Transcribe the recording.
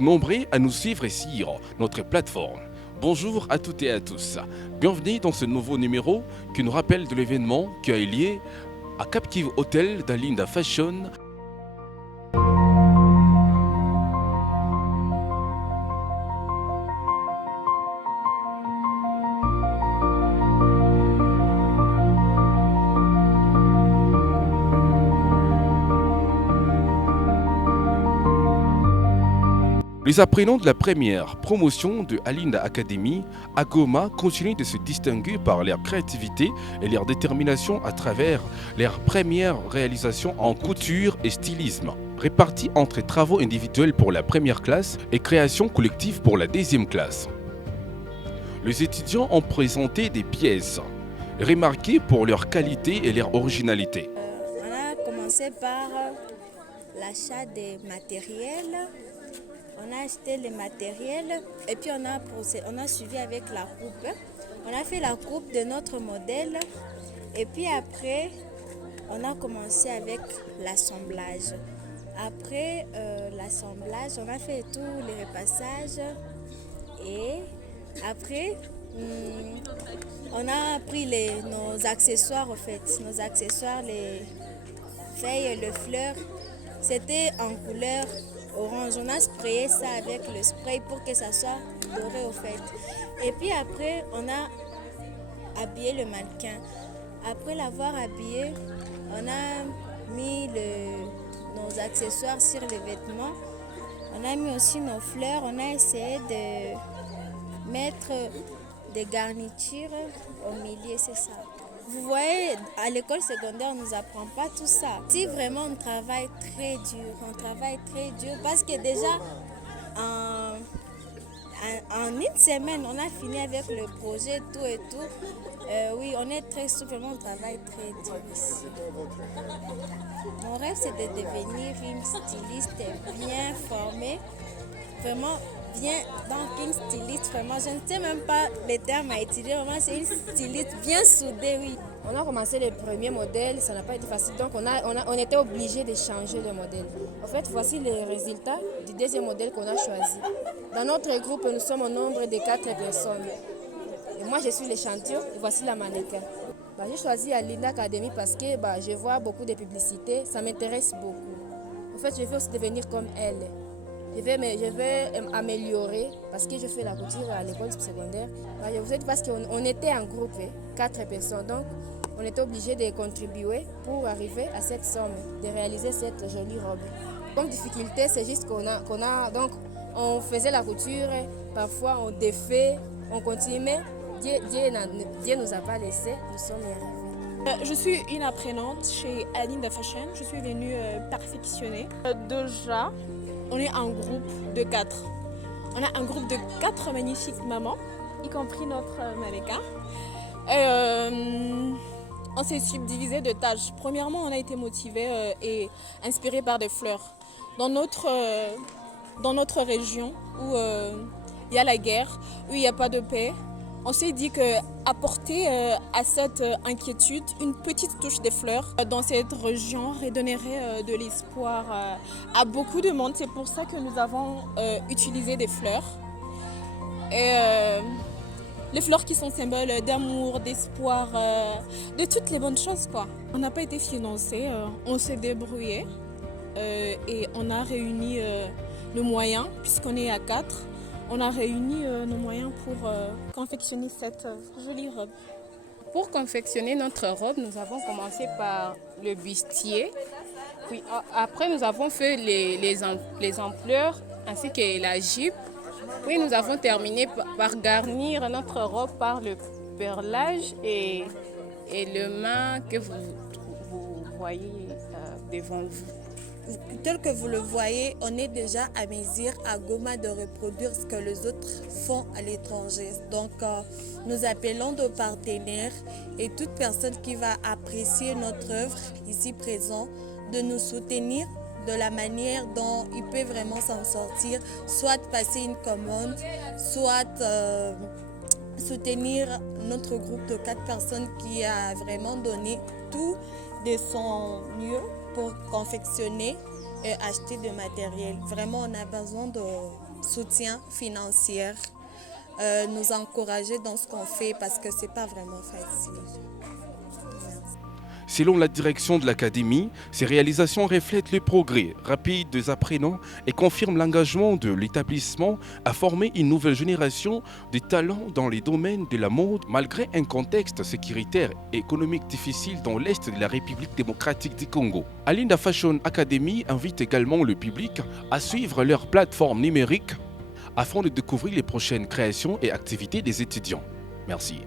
Nombreux à nous suivre sur notre plateforme. Bonjour à toutes et à tous. Bienvenue dans ce nouveau numéro qui nous rappelle de l'événement qui a eu lieu à Captive Hotel d'Alinda Fashion. Les apprenants de la première promotion de Alinda Academy à Goma continuent de se distinguer par leur créativité et leur détermination à travers leurs premières réalisations en couture et stylisme, réparties entre travaux individuels pour la première classe et création collective pour la deuxième classe. Les étudiants ont présenté des pièces remarquées pour leur qualité et leur originalité. On a commencé par l'achat des matériels. On a acheté les matériels et puis on a suivi avec la coupe. On a fait la coupe de notre modèle et puis après, on a commencé avec l'assemblage. Après l'assemblage, on a fait tous les repassages et après, on a pris nos accessoires, en fait, nos accessoires, les feuilles et les fleurs. C'était en couleur orange. On a sprayé ça avec le spray pour que ça soit doré au fait. Et puis après, on a habillé le mannequin. Après l'avoir habillé, on a mis nos accessoires sur les vêtements. On a mis aussi nos fleurs. On a essayé de mettre des garnitures au milieu, c'est ça. Vous voyez, à l'école secondaire, on ne nous apprend pas tout ça. Si vraiment on travaille très dur, parce que déjà, en une semaine, on a fini avec le projet, tout et tout. Oui, on est très souple, vraiment on travaille très dur ici. Mon rêve, c'est de devenir une styliste bien formée, vraiment bien, donc une styliste vraiment, je ne sais même pas les termes à utiliser, vraiment c'est une styliste bien soudée, oui. On a commencé les premiers modèles, ça n'a pas été facile, donc on était obligé de changer de modèle. En fait, voici les résultats du deuxième modèle qu'on a choisi. Dans notre groupe, nous sommes au nombre de 4 personnes. Et moi, je suis l'échantillon et voici la mannequin. J'ai choisi Alinda Academy parce que je vois beaucoup de publicités, ça m'intéresse beaucoup. En fait, je veux aussi devenir comme elle. Je vais améliorer parce que je fais la couture à l'école secondaire. Je vous ai dit parce qu'on était en groupe, 4 personnes. Donc, on était obligé de contribuer pour arriver à cette somme, de réaliser cette jolie robe. Comme difficulté, c'est juste donc, on faisait la couture, parfois on défait, on continuait. Dieu nous a pas laissé, nous sommes arrivés. Je suis une apprenante chez Alinda Fashion. Je suis venue perfectionner. Déjà, on est un groupe de 4. On a un groupe de 4 magnifiques mamans, y compris notre mannequin. On s'est subdivisé de tâches. Premièrement, on a été motivés et inspirés par des fleurs. Dans notre région où il y a la guerre, où il n'y a pas de paix, on s'est dit qu'apporter à cette inquiétude une petite touche de fleurs dans cette région redonnerait de l'espoir à beaucoup de monde. C'est pour ça que nous avons utilisé des fleurs. Et les fleurs qui sont symboles d'amour, d'espoir, de toutes les bonnes choses, quoi. On n'a pas été financé, on s'est débrouillé et on a réuni nos moyens, puisqu'on est à 4. On a réuni nos moyens pour confectionner cette jolie robe. Pour confectionner notre robe, nous avons commencé par le bustier. Puis après, nous avons fait les ampleurs ainsi que la jupe. Puis nous avons terminé par garnir notre robe par le perlage et le main que vous voyez devant vous. Tel que vous le voyez, on est déjà à mesure à Goma de reproduire ce que les autres font à l'étranger. Donc, nous appelons nos partenaires et toute personne qui va apprécier notre œuvre ici présent de nous soutenir de la manière dont il peut vraiment s'en sortir, soit passer une commande, soit soutenir notre groupe de 4 personnes qui a vraiment donné tout de son mieux pour confectionner et acheter du matériel. Vraiment, on a besoin soutien financier, nous encourager dans ce qu'on fait parce que c'est pas vraiment facile. Selon la direction de l'Académie, ces réalisations reflètent le progrès rapide des apprenants et confirment l'engagement de l'établissement à former une nouvelle génération de talents dans les domaines de la mode, malgré un contexte sécuritaire et économique difficile dans l'Est de la République démocratique du Congo. Alinda Fashion Academy invite également le public à suivre leur plateforme numérique afin de découvrir les prochaines créations et activités des étudiants. Merci.